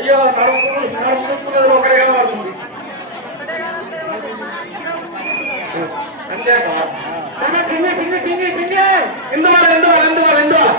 అయ్యో నడుపుకున్నది ఒకటే కనబడుతుంది అంతేకా సింగి సింగి సింగి సింగి ఎందువాళ్ళు ఎందువాళ్ళు ఎందువాళ్ళు ఎందువాళ్ళు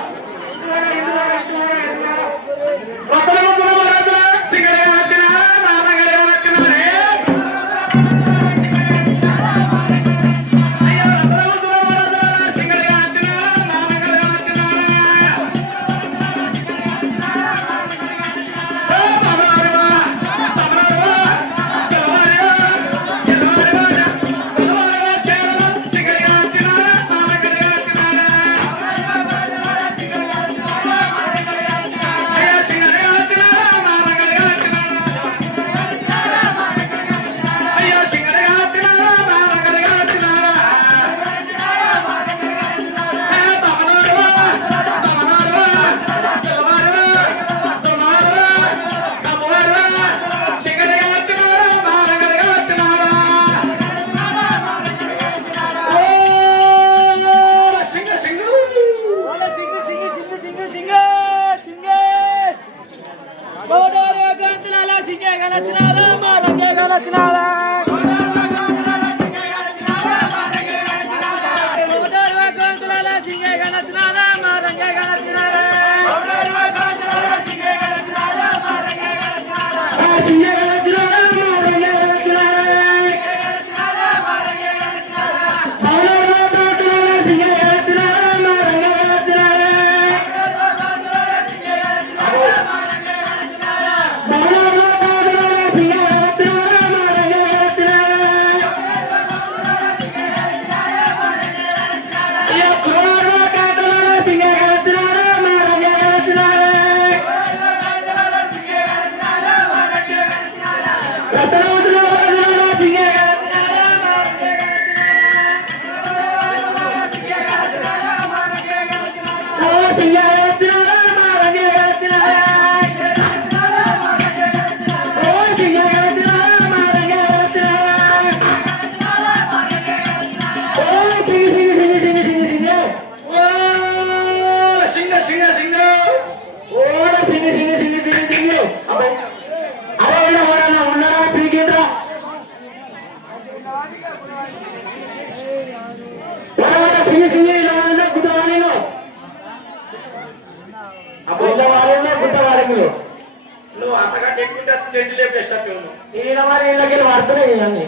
నువ్వు అంతకంటే ఎక్కువ చెట్టు లేపేటట్టు ఈయన మరి ఇళ్ళకి వాడుతున్నాయి అన్ని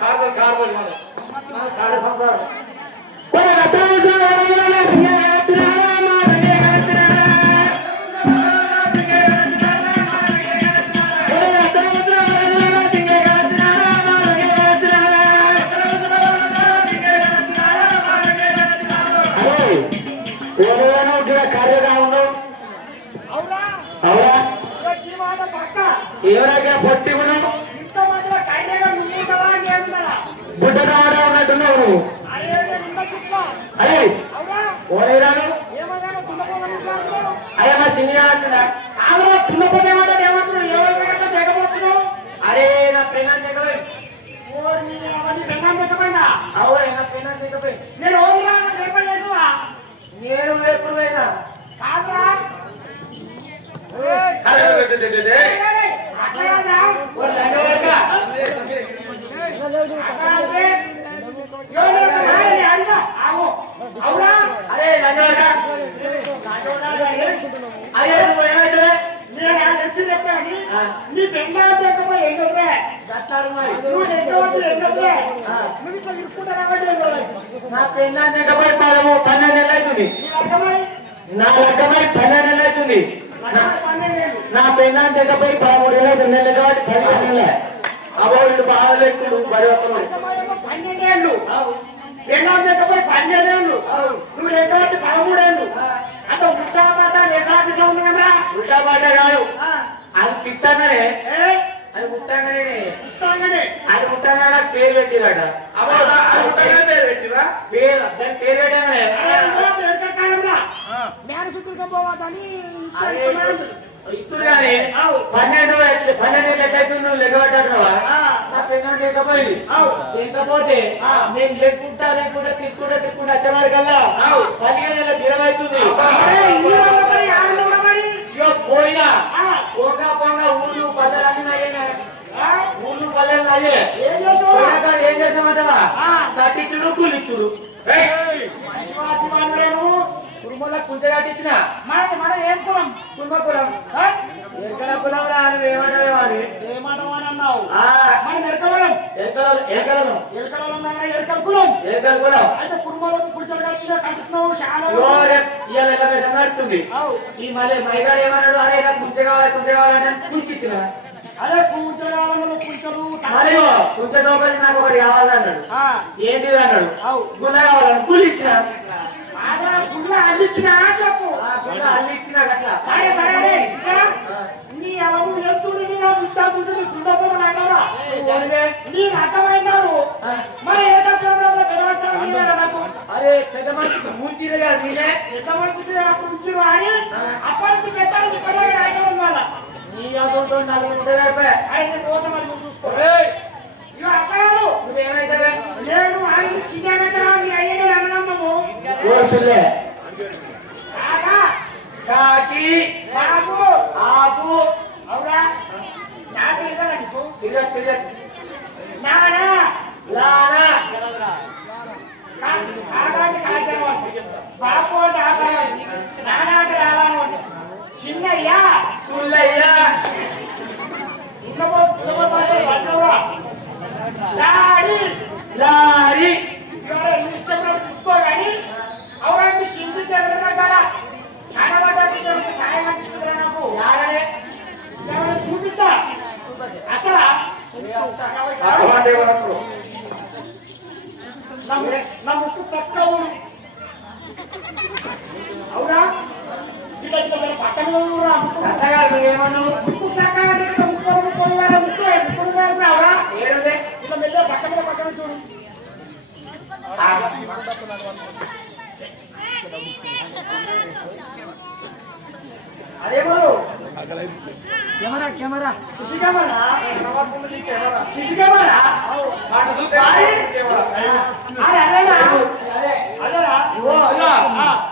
కార్బన్ కార్బన్ ఎవరైనా పొట్టి బుడ్డ ఉన్నట్టున్నావు అరే ఓరాను అయ్యా మా సింగిల్ అంటున్నా తున్నపోతే ఏమంటున్నావు ఎవరు జగబోతున్నావు అరే నా పెన్నాన్ని దగ్గర అవునా నా పెన్నాన్ని దగ్గర నేను నేను ఎప్పుడు పోయినా అరే నీ పెండా చెప్పబోయి నా పెండా చెప్పబోయి 12 నెలలు అవుతుంది నా లెక్కపై 12 నెలలు అవుతుంది నా పెన్నా దగ్గరపై 13 నెలలు కాబట్టి 15 నెలలే అబౌట్ బాగా లెక్కలు 12 ఏళ్ళు పెన్నా దగ్గరపై 12 ఏళ్ళు నువ్వు లెక్కబట్టి 13 ఏళ్ళు అంత ఉల్టాబాట ఎలాంటిగా ఉంది కదా ఉల్టాబాట కాదు అది పిట్టగానే అది ముట్టగానే అది ముట్టగానే పేరు పెట్టిరాట పేరు పెట్టిరా పేరు దాని పేరు పెట్టగానే ఇప్పుడు కానీ 12 ఎట్లయితే లెక్కబట్టాడువా లేకపోతే నేను లేకుంటా తిప్పుకుంటా వచ్చేవాడు కదా 15 నెలల 20 అవుతుంది పోయినా పోగా ఊరు కట్టించుడు కూలిచ్చుడు కుటుంబంలో కుంచ కట్టించిన మన ఏం కులం కుటుంబ కులం ఎక్కడ కులం రాని ఏమంటావేమని ఏమన్నావు మనం ఎరకలం ఎరకలం ఎరకల కులం ఎరకల కులం అయితే కుటుంబంలో కుర్చీలు కట్టినా కట్టిస్తున్నావు చాలా ఇవాళ నడుతుంది ఈ మళ్ళీ మైగాడు ఏమన్నాడు అరే నాకు కుంచె కావాలంటే కుంచిచ్చిన అదే కూర్చోగాలను కూర్చోలు కుంచె సౌకర్యం నాకు ఒకటి కావాలన్నాడు ఏంటి అన్నాడు గుల్ల కావాలని గుళ్ళు ఇచ్చిన గుళ్ళ అల్లిచ్చినా చెప్పు అల్లిచ్చిన అట్లా సరే సరే నీ అలవు ఎత్తుడు నీ అర్థమైనాడు మరి అరే పెద్ద మనిషికి మూచిరు కదా నేనే పెద్ద మనిషికి కూర్చురు అని అప్పటి నుంచి పెట్టాలి వాళ్ళ నీ అసలు నలుగురు ఆయన రోజు మరి చూసుకో ఇక అక్కడ నువ్వేమైతే నేను ఆయన చిన్న అయ్యని అన్నమ్మము కాకి బాబు ఆపు అవునా నాకు ఇదా నీకు తిరగ నానా లానా ఆడాకి కాల్చడం బాబు నానాకి రావాలి చిన్నయ్యా పుల్లయ్యా లాడి లారీ ఇష్టంలో చూసుకో కానీ అవునండి సింధు చంద్రన కదా కనబడ్డ సాయం అనిపిస్తుందిరా నాకు చూపిస్తా అక్కడ నా ముక్కు పక్క అవునా పక్కన ఏమన్నావు ముక్కు చక్కగా ముక్కు అవునా ఏడుంది ఇట్లా మెల్ల పక్కన చూడు అదే మారు కెమెరా శిశు కెమెరా శిశు కెమెరా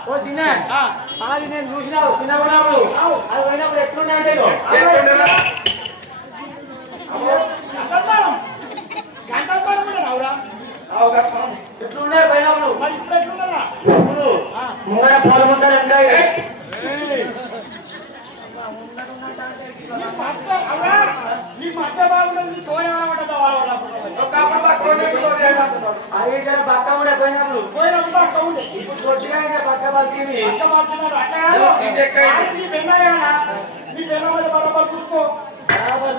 ఓ చిన్న అది నేను చూసినావు చిన్నప్పుడు అది పోయినప్పుడు ఎట్లుండే ఎట్లుండే పోయినప్పుడు మరి ఇప్పుడు ఎట్లున్నా ఇప్పుడు ముంగడ పాల్గొంటారు ఉంటాయి నీ మధ్య బాగుంటుంది నీ తోడే అదే జర పక్క ఉండే పోయినప్పుడు పోయినప్పుడు అక్క ఉండే ఇప్పుడు కొద్దిగా పక్క పలికింది నీ పెళ్ళ బరాబర్ చూసుకో బరాబర్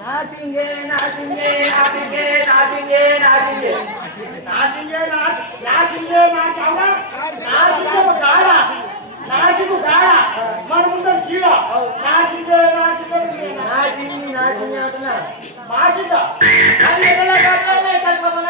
నాసింగే నాసింగే నాసింగే నాసింగే నాసింగే నాసింగే నాసికు గాడ మన ముందర కీడ నాసింగే నాసింగే అంటున్నా మాసిక అది ఎలా కావాలి కల్పన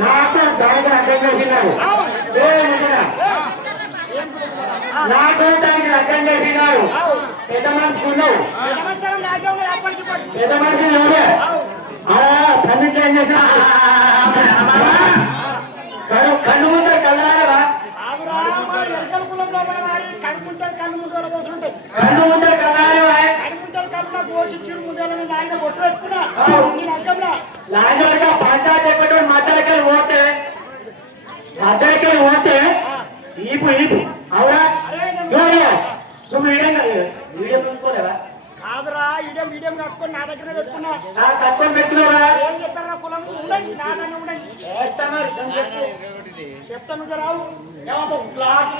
నాకు దానికి అర్థం చేసినాడు నాకు దానికి అర్థం చేసినాడు పెద్ద మనిషి ఉన్నావు పెద్ద మనిషి నువ్వే పన్నెండు ఏం చేసినా కన్ను ముందర కళ్ళారా కన్ను ముందర కళ్ళారా కాకుండా ఘోషించారు ముందు మీద ఆయన బొట్టు పెట్టుకున్నా నేను అర్థంలా లాజర్గా పంచాయతీ చెప్పడం మధ్యలోకి పోతే ఈపు అవునా నువ్వు వీడియో చూసుకోలేవా కాదురా వీడియం కట్టుకొని నా దగ్గర పెట్టుకున్నా తక్కువ పెట్టుకోవా ఏం చెప్తారా కులం ఉండండి నాన్న ఉండండి చెప్తాను రావు ఏమో గ్లాస్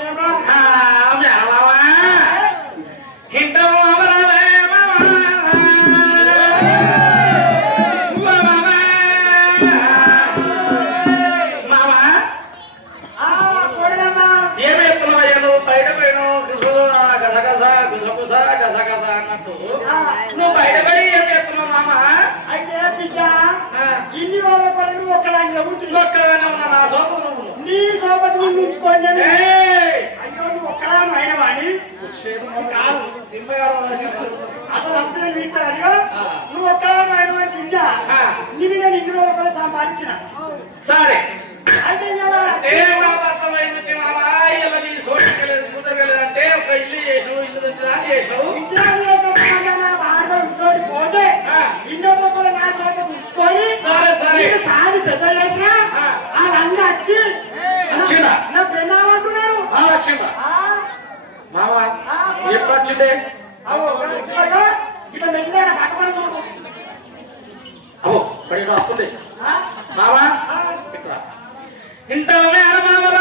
నువ్వు బయట పోయి ఏం చేస్తున్నావు మామ అయితే బిడ్డ ఇన్ని రోజుల కొరకు ఒకలాంటి నా సోదరు నీ సోబతి నువ్వు ఉంచుకోండి అయ్యో నువ్వు ఒక్కలా అయిన వాణి కాదు అసలు అంశం తీస్తాను నువ్వు ఒక్కలా అయిన వాడి బిడ్డ నీ మీద ఇన్ని రోజుల కొరకు సంపాదించిన సరే అయితే కుదరగలంటే ఒక ఇల్లు చేసావు ఇల్లు చేసావు పోతే ఇంట్లో నా సోప చూసుకొని సారి పెద్ద చేసిన ఆ రంగ వచ్చి నా పెళ్ళామంటున్నారు వచ్చిందా మామ ఎప్పుడు వచ్చిందే ఇట్లా మెచ్చినా పట్టుకొని వస్తుంది మామా ఇంత మామరా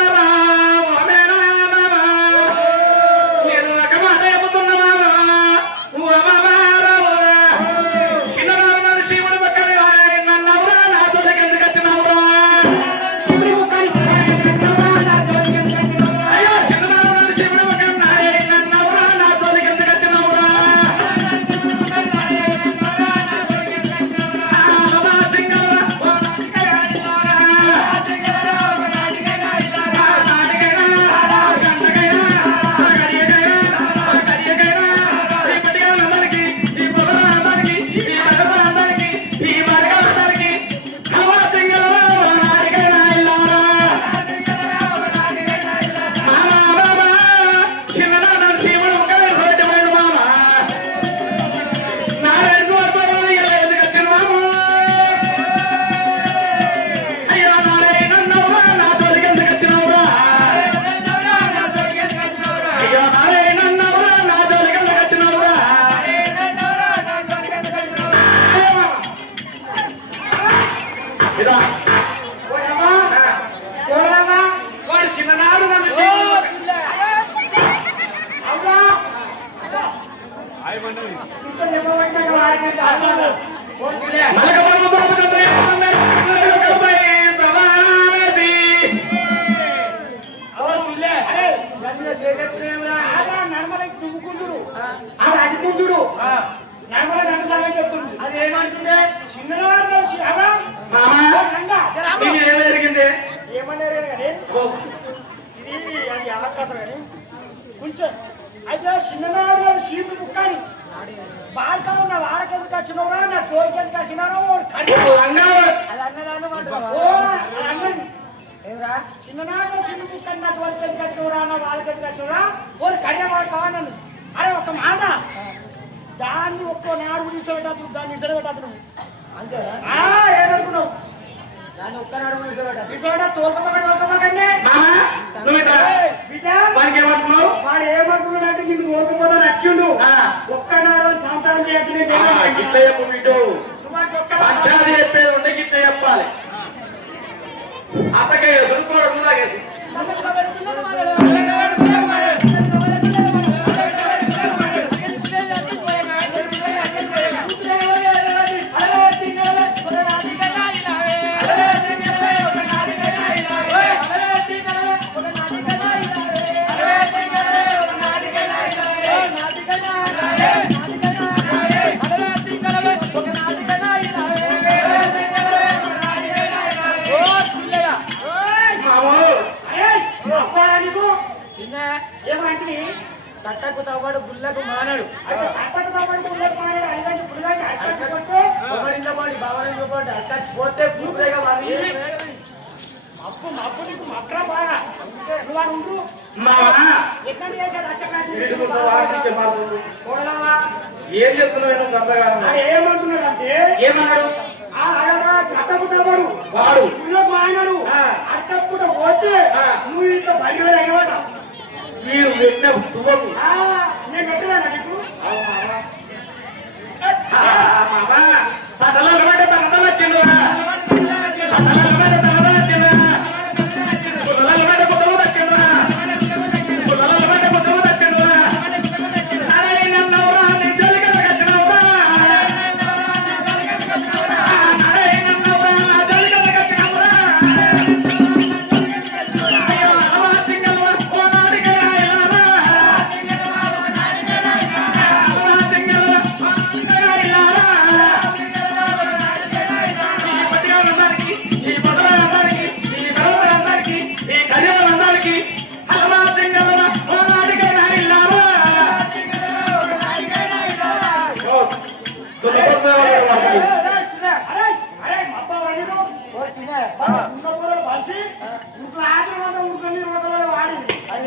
అడిగుంటుడు నర్మల రంగసాగర్ చెప్తుంది అది ఏమంటుంది చిన్ననాడు జరిగింది ఏమన్నారు కానీ ఇది అది అలా కథ కానీ కొంచెం అయితే చిన్ననాడు షీపు బుక్కాని బాగా ఉన్న వాడకెందుకు వచ్చినవరా నా చోరుకెందుకు వచ్చినారో చిన్ననాడు చిన్న బుక్కని నా చోరుకెందుకు వచ్చినవరా నా వాళ్ళకెందుకు వచ్చినవరా ఓరు కడియ వాడు కావాలను అరే ఒక మాట దాన్ని ఒక్కో నాడు విడిచబెట్టదు దాన్ని విడిచబెట్టదు ఏమనుకున్నావు దాన్ని ఒక్కనాడు విడిచబెట్ట తోలుకోకండి వాడు ఏమంటున్నాడంటే నీకు ఓర్కపోతా నచ్చిండు ఒక్కనాడు సంసారం చేయాలి చెప్పేది ఉంటే గిట్ల చెప్పాలి అతకే ఏమంటే తట్టకు తవ్వాడు గుళ్ళకు మానడు ఒకరింట్లో పాడి బావరింట్లో పాడి అట్టచ్చి పోతే పూర్తిగా అప్పు అప్పు నీకు మట్రా బాగా ఎక్కడ చేశాడు అచ్చ చూడవా ఏం చెప్తున్నావు గంతగా అది ఏమంటున్నాడంటే ఏమన్నాడు కథకుతాడు వాడు ఇళ్ళకు ఆయనడు అట్టప్పుడు పోతే నువ్వు ఇంత బయట అయినవాడ వీడు పెట్టిన శుభము నేను పెట్టినా నీకు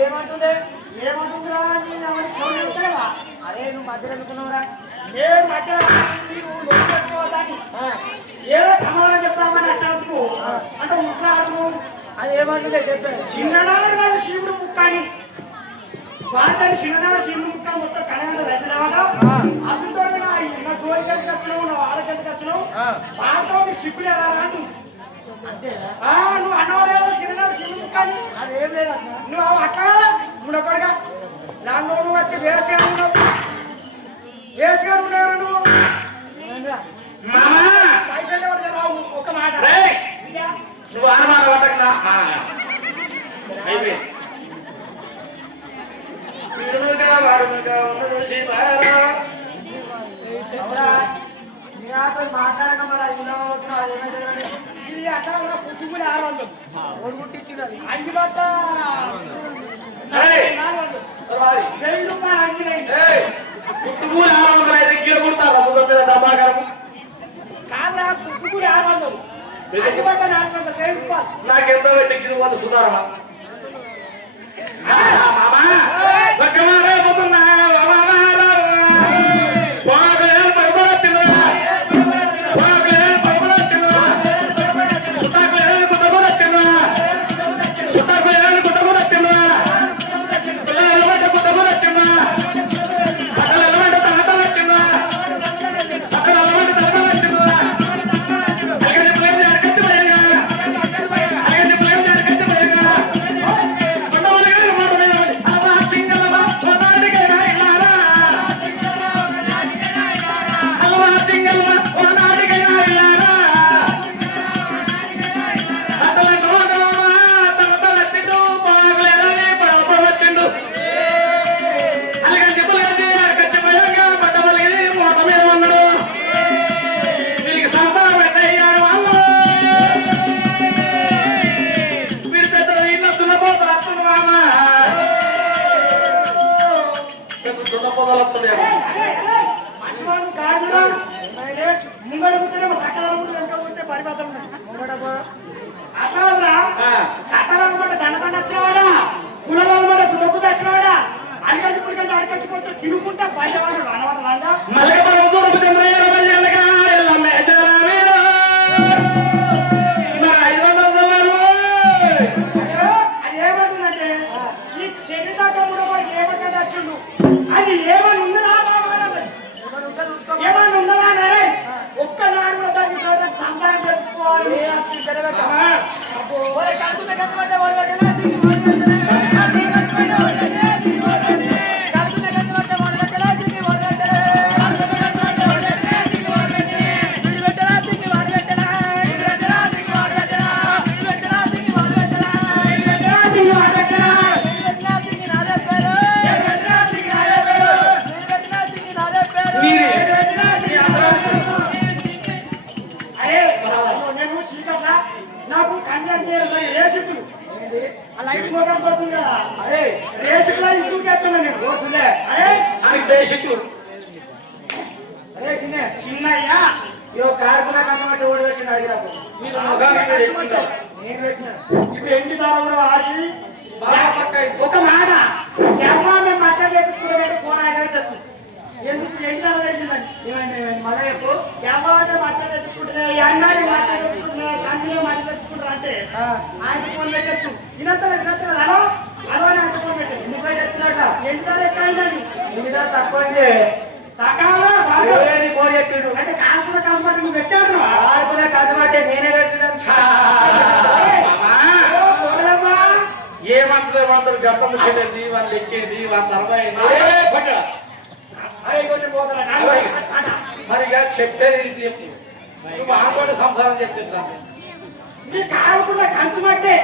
ఏమంటుందే ఏమంటుందా అదే నువ్వు మధ్యలో అనుకున్నావురా ఏ మధ్య ఏదో సమాధానం చెప్తామని అన్నప్పుడు అంటే ముట్లాడము అది ఏమంటుందే చెప్పాను చిన్ననాడు వాళ్ళు శివుడు ముక్క అని వాళ్ళని చిన్ననాడు శివుడు ముక్క మొత్తం కనగడ రచనవాడ అసలు నా జోలికి వచ్చినావు నా వాళ్ళకి వచ్చినావు వాళ్ళతో నీకు చిక్కులు ఎలా రాదు నువ్వు అన్నవాళ్ళు చిన్ననాడు శివుడు ముక్క అని అదేం లేదు నువ్వు అట్లా నువ్వు ఒకటిగా దాంట్లో నువ్వు అట్టి వేస్ట్గా ఉన్నావు వేస్ట్గా ఉన్నావు నువ్వు పైసలు ఎవరు రావు ఒక మాట నువ్వు అనుమానం పట్టకుండా అయిపోయి మాట్లాడక ఇది అట్లా పుట్టి కూడా 600 ఓడి గుట్టించింది అది అంగి బట్ట 1000 రూపాయలు అంగినాయి కాదురా పుట్టి కూడా 600 అంగి బట్ట 400 1000 రూపాయలు నాకెంతో పెట్టింది వాళ్ళు సుధారణ ముంగడ కూర్చొని కట్టలు వెనక కూర్చొని పరిపాలన అట్లా కట్టలు దండకండ వచ్చినవాడా కులవాళ్ళు మాట గుడ్డకు తెచ్చినవాడా అడిగంటే పుడికంటే అడగచ్చిపోతే తినుకుంటా బయటవాడు అనవాళ్ళ అది ఏమంటుందంటే ఈ తెలిదాకా కూడా వాడికి ఏమంటే వచ్చిండు అది ఏమని ఉందా ఏమన్నా ఉన్నదా ఒక్కనాడు కూడా దాన్ని సంతానం చేసుకోవాలి నాకు కన్ను రేసుకులు ఆ లైట్ మోకం పోతుంది కదా అదే రేసుకులో ఇంటికి చెప్తున్నా నేను రోజులే అరే అరే చిన్నయ్యా కార్పుల కన్నట్టు ఓడి పెట్టిన అడిగాకు నేను పెట్టిన ఇప్పుడు ఎంటి ద్వారా కూడా ఆచి ఒక మాట మేము మక్క చేపించుకునే ఫోన్ ఆయన ఎందుకు ఎంటి ద్వారా ఎవరు మట్టి తెచ్చుకుంటున్నాయి అన్నాన్ని మట్టి తెచ్చుకుంటున్నాయి కన్నులే మట్టి తెచ్చుకుంటారు అంటే ఆయన ఫోన్ పెట్టచ్చు వినత్తలు హలో హలో అని ఆయన ఫోన్ పెట్టచ్చు ఎందుకు చెప్తున్నాక ఎందుకంటే ఎక్కడైందని మీద తక్కువైంది తకాలా కోడి ఎక్కిండు అంటే కాల్పుల కంపటి నువ్వు పెట్టాడు ఆడుకునే కసమంటే నేనే ఏమంటారు గప్ప ముచ్చేది వాళ్ళు ఎక్కేది వాళ్ళ అర్థమైంది మరి చెప్పేది చెప్పు నువ్వు ఆడపడి సంసారం చెప్తున్నాను నీ కాల్పుల కంచుమంటే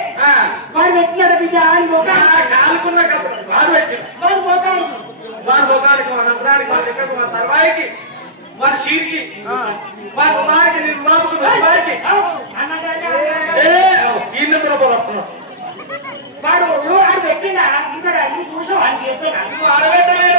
వాడు పెట్టినాడు బిడ్డ ఆయన కాలుకున్న వాడు వాడు పోతాడు మన ముఖానికి మన అంతరానికి మన ఎక్కడికి మన తర్వాయికి మన షీట్కి మన బాకి నేను బాగుతున్నాను బాకి ఇల్లు తినబోతున్నావు వాడు ఆయన పెట్టినా ఇంకా అన్ని చూసావు అని చేసాడు నువ్వు అడగట్టలేదు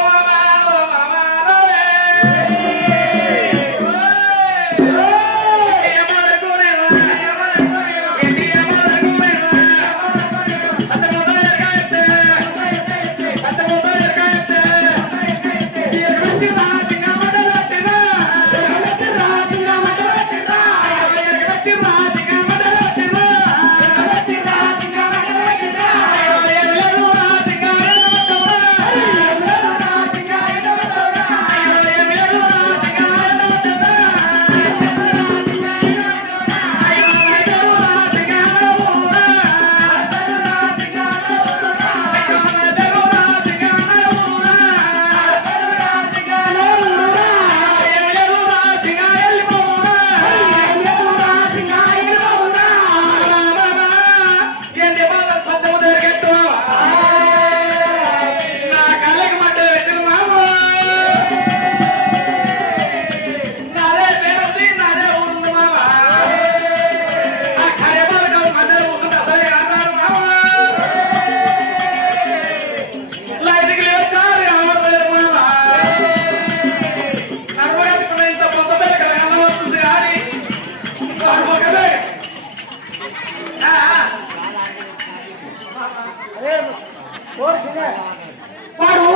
వాడు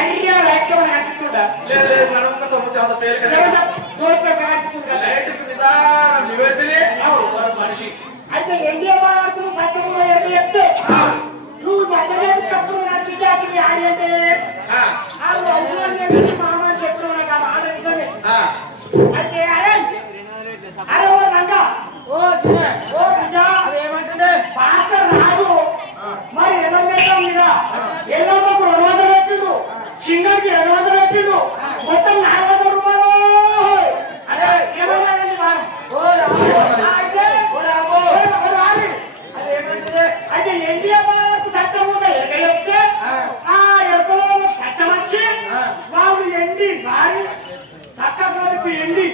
ఐడియా వ్యాఖ్యమని అంటున్నాడా లేదు నడవకుండా చాలా మనిషి అయితే ఇండియా భారత్ సత్యంలో ఏదో చెప్తే నువ్వు బట్టలేదు కప్పులు నడిచి అతని ఆడితే మామ చెప్తున్నా కదా ఆడని అయితే అరే అరే ఓ రంగా ఓ రంగా ఏమంటుండే పాస్టర్ రాజు మరి 800 మీద ఏదో ఒక 200 పెట్టిండు సింగర్కి 200 పెట్టిండు మొత్తం 400 రూపాయలు అరే ఏమన్నారండి అయితే ఇండియా భారత్ చట్టం చెప్తే ఆ ఎక్కడో చట్టం వచ్చి వాళ్ళు ఎండి వారి చట్టం ఎండి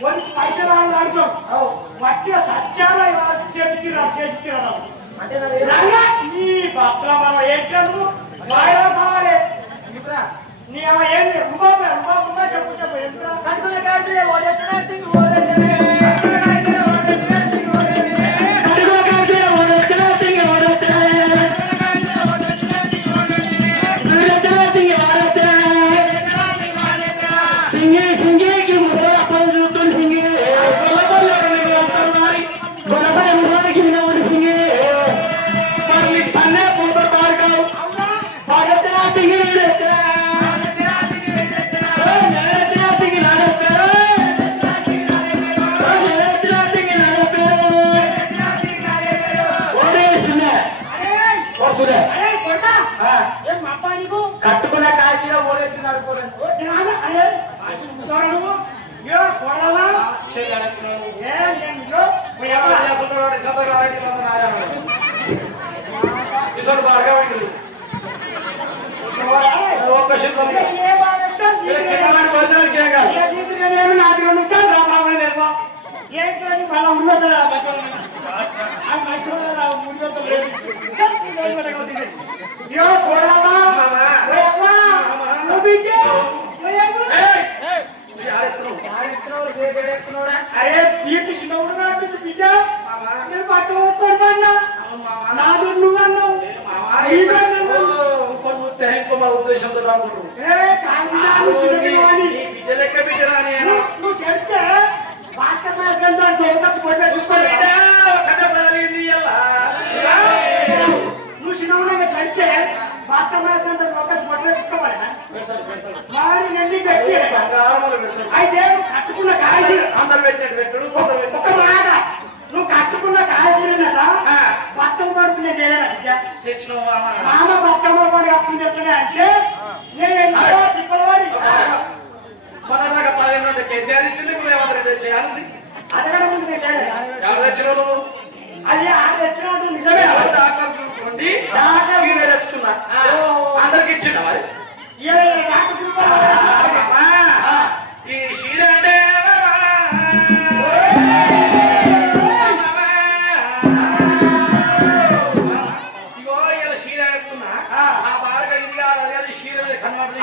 కొన్ని పైసలు వాళ్ళు అర్థం వట్టి సత్యాలు చేసిచ్చిరాడు అంటే ఈ భక్తుల మనం ఏం కాదు కావాలి నీ ఏం చెప్పు ఏంట్రా కనుక కాదు ఓడెచ్చనే కట్టుకున్న కాశీలో ఓడేస్తున్నాడు అరే పీటు చిన్నప్పుడు బిడ్డ నేను పట్టుకోకుండా నాదు నువ్వన్నావు మా ఉద్దేశంతో రాకుంటారు ఏ కాదు చిన్నవాణి లెక్క బిడ్డరా నేను నువ్వు చెప్తే భాస్కర్ మాస్టర్ దోకకు పోతే చూసుకోలేదా నువ్వు చిన్నవాడిగా చెప్తే భాస్కర్ మాస్టర్ దోకకు పోతే చూసుకోలేదా మరి ఎన్ని కట్టి అయితే కట్టుకున్న కాయలు అందరు పెట్టినట్టు పెట్టడు ఒక మాట నువ్వు కట్టుకున్న కాయలున్నదా బట్టలు పడుకునే చేయలేదా తెచ్చినావా మామ బట్టలు పడి అప్పుడు చెప్తున్నా అంటే నేను ఎంతో తిప్పలవాడి మనదాకా 10 నుండి కేసీఆర్ ఇచ్చింది ఇప్పుడు ఎవరు చేయాలి అడగడం ముందు నేను చేయలేదా ఎవరు తెచ్చినావు నువ్వు అది ఆడ తెచ్చినట్టు నిజమే ఆకర్షించుకోండి తెచ్చుకున్నా అందరికి ఇచ్చిందా మరి ఈ షీర అంటే ఇగో ఇలా షీర అనుకున్నా ఆ బాగా ఇది కాదు అది షీర కనబడుతుంది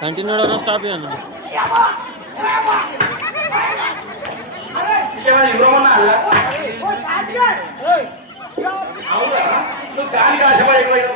కంటిన్యూ స్టాప్ చేయండి నువ్వు దానికి ఆశపడి